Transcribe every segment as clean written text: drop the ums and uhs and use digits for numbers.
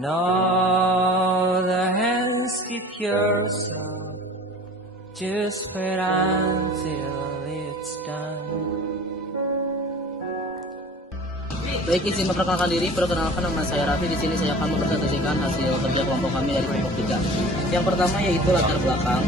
know the hands keep yourself. Just wait until it's done. Baik, izin memperkenalkan diri. Perkenalkan, nama saya Raffi. Di sini saya akan mempresentasikan hasil kerja kelompok kami dari kelompok 3. Yang pertama yaitu latar belakang.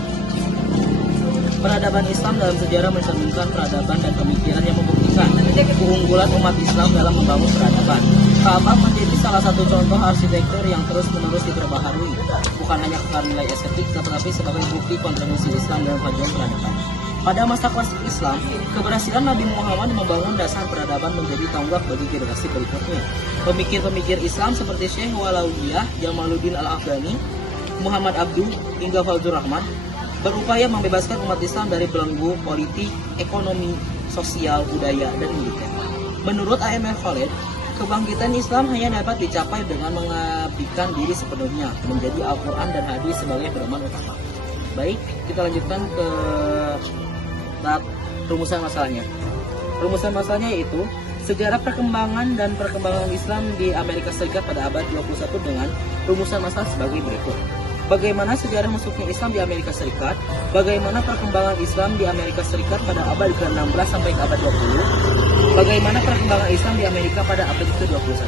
Peradaban Islam dalam sejarah mencerminkan peradaban dan pemikiran yang membuktikan keunggulan umat Islam dalam membangun peradaban. Ka'bah menjadi salah satu contoh arsitektur yang terus-menerus diperbaharui, bukan hanya karena nilai estetik, tetapi sebagai bukti kontribusi Islam dalam kemajuan peradaban. Pada masa klasik Islam, keberhasilan Nabi Muhammad membangun dasar peradaban menjadi tonggak bagi generasi berikutnya. Pemikir-pemikir Islam seperti Syekh Walaudiyah, Jamaluddin Al-Afghani, Muhammad Abduh, hingga Fazlur Rahman berupaya membebaskan umat Islam dari belenggu politik, ekonomi, sosial, budaya, dan militer. Menurut A.M.F. Khalid, kebangkitan Islam hanya dapat dicapai dengan mengabdikan diri sepenuhnya menjadi Al-Quran dan Hadis sebagai pedoman utama. Baik, kita lanjutkan ke rumusan masalahnya. Rumusan masalahnya yaitu sejarah perkembangan dan perkembangan Islam di Amerika Serikat pada abad 21 dengan rumusan masalah sebagai berikut. Bagaimana sejarah masuknya Islam di Amerika Serikat? Bagaimana perkembangan Islam di Amerika Serikat pada abad ke-16 sampai ke abad 20? Bagaimana perkembangan Islam di Amerika pada abad ke-21?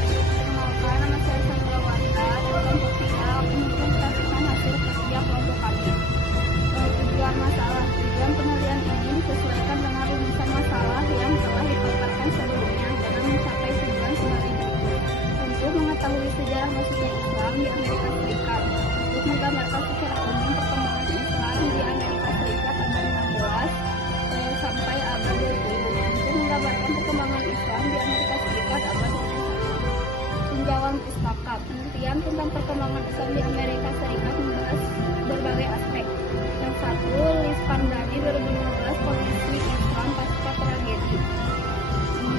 Tujuan penelitian ini disesuaikan dengan rumusan masalah yang telah dipaparkan sebelumnya dalam mencapai tujuan sebagai untuk mengetahui sejarah masuknya Islam di Amerika Serikat, untuk menggambarkan secara umum perkembangan Islam di Amerika Serikat abad 16 sampai abad 20, untuk menggambarkan perkembangan Islam di Amerika Serikat abad 20. Tinjauan pustaka. Penelitian tentang perkembangan Islam di Amerika Serikat membahas berbagai aspek. Yang satu, Lis Pandani 2015 Kondisi Islam pasca tragedi,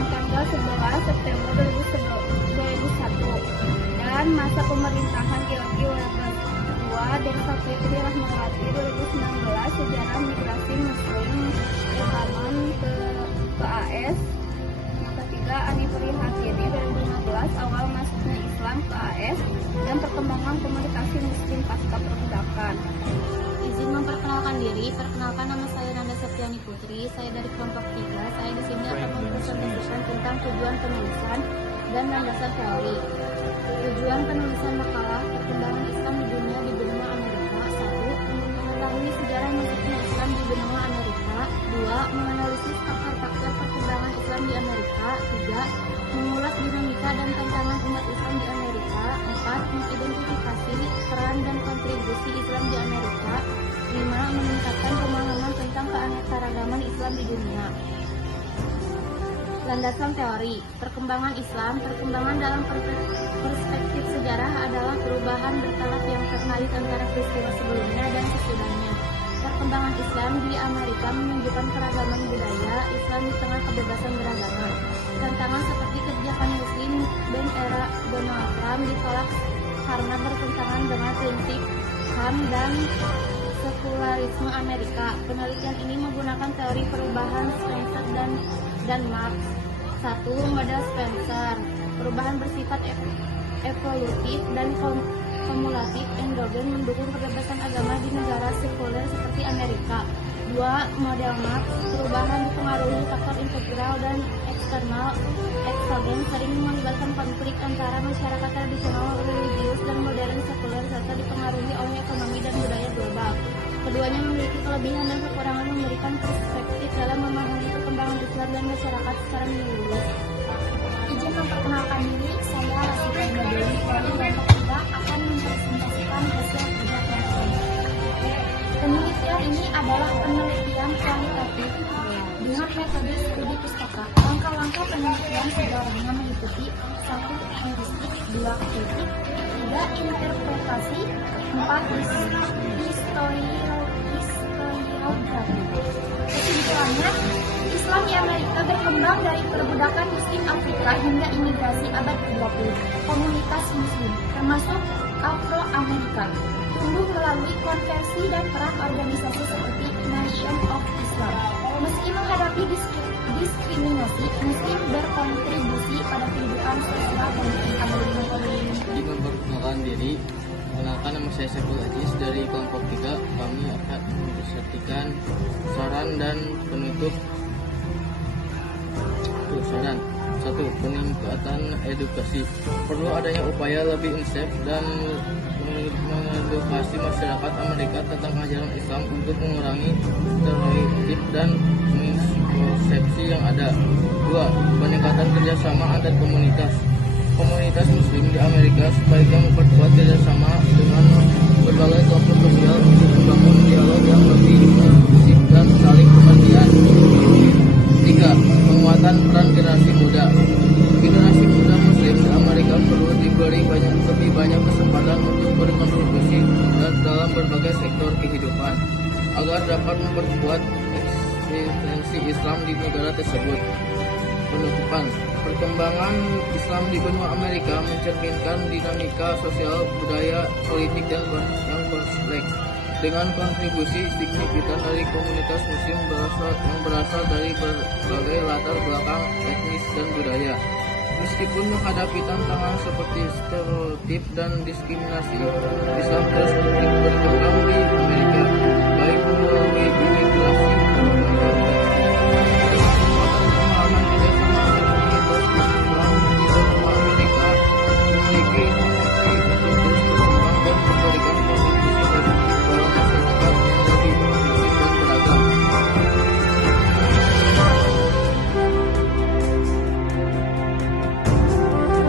tanggal 11 September 2001, dan masa pemerintahan George Weber II dan Sapitri Rahmawati 2019 sejarah migrasi Muslim Lebanon ke AS. Yang ketiga, Anifri Hakimi 2015 awal masuknya Islam ke AS dan perkembangan komunikasi Muslim pasca perbudakan. Izin memperkenalkan diri. Perkenalkan, nama saya Nanda Septiani Putri. Saya dari kelompok 3. Saya di sini akan mempresentasikan tentang tujuan penulisan dan landasan teori. Tujuan penulisan makalah perkembangan Islam di dunia di benua Amerika. 1. Mengetahui sejarah masuknya Islam di benua Amerika. 2. Menganalisis faktor-faktor perkembangan Islam di Amerika. 3. Mengulas dinamika dan tantangan umat Islam di Amerika. 4. Mengidentifikasi peran dan kontribusi Islam di Amerika. 5. Meningkatkan pemahaman tentang keanekaragaman Islam di dunia. Landasan teori. Perkembangan Islam. Perkembangan dalam perspektif sejarah adalah perubahan bertaraf yang terkait antara peristiwa sebelumnya dan sesudahnya. Perkembangan Islam di Amerika menunjukkan keragaman budaya Islam di tengah kebebasan beragama. Tantangan seperti kebijakan Muslim dan era Donald Trump ditolak karena bertentangan dengan prinsip HAM dan sekularisme Amerika. Penelitian ini menggunakan teori perubahan Spencer dan Marx. 1. Model Spencer. Perubahan bersifat evolutif dan kumulatif endogen mendukung kebebasan agama di negara sekuler seperti Amerika. 2. Model Marx. Perubahan dipengaruhi faktor integral dan eksternal eksogen, sering melibatkan konflik antara masyarakat tradisional, religius, dan modern sekuler, serta dipengaruhi oleh ekonomi dan budaya global. Keduanya memiliki kelebihan dan kekurangan memberikan perspektif dalam memahami perkembangan Islam dan masyarakat secara menyeluruh. Izin memperkenalkan diri, saya Rasita Dewi dari kelompok 3 akan mempresentasikan hasil kerja kelompok. Penelitian ini adalah penelitian kualitatif dengan metode studi pustaka. Langkah-langkah penelitian sejarahnya meliputi 1. Heuristik, 2. Kritik, 3. Interpretasi, 4. Historiografi. Kesimpulannya, Islam di Amerika berkembang dari perbudakan Muslim Afrika hingga imigrasi abad ke-20. Komunitas Muslim, termasuk Afro-Amerika, tumbuh melalui konversi dan peran organisasi seperti Nation of Islam. Meski menghadapi diskriminasi, Muslim berkontribusi pada kehidupan sosial politik Amerika. Dengan perkenalkan, perkenalan diri. Kenalkan, nama saya Saiful Aziz dari kelompok 3. Kami akan mempresentasikan saran dan penutup. Saran 1. Peningkatan edukasi. Perlu adanya upaya lebih intensif dan mengedukasi masyarakat Amerika tentang ajaran Islam untuk mengurangi stereotip dan miskonsepsi yang ada. 2. Peningkatan kerjasama antar komunitas. Komunitas Muslim di Amerika sebaiknya memperkuat kerjasama dengan berbagai kelompok sosial untuk membangun dialog yang lebih inklusif dan saling pengertian. 3. Penguatan peran generasi muda. Generasi muda Muslim di Amerika perlu diberi lebih banyak kesempatan untuk berkontribusi dalam berbagai sektor kehidupan agar dapat memperkuat eksistensi Islam di negara tersebut. Penutupan. Perkembangan Islam di benua Amerika mencerminkan dinamika sosial, budaya, politik, dan yang kompleks dengan kontribusi signifikan dari komunitas Muslim yang berasal dari berbagai latar belakang etnis dan budaya. Meskipun menghadapi tantangan seperti stereotip dan diskriminasi, Islam terus berkembang di Amerika, baik melalui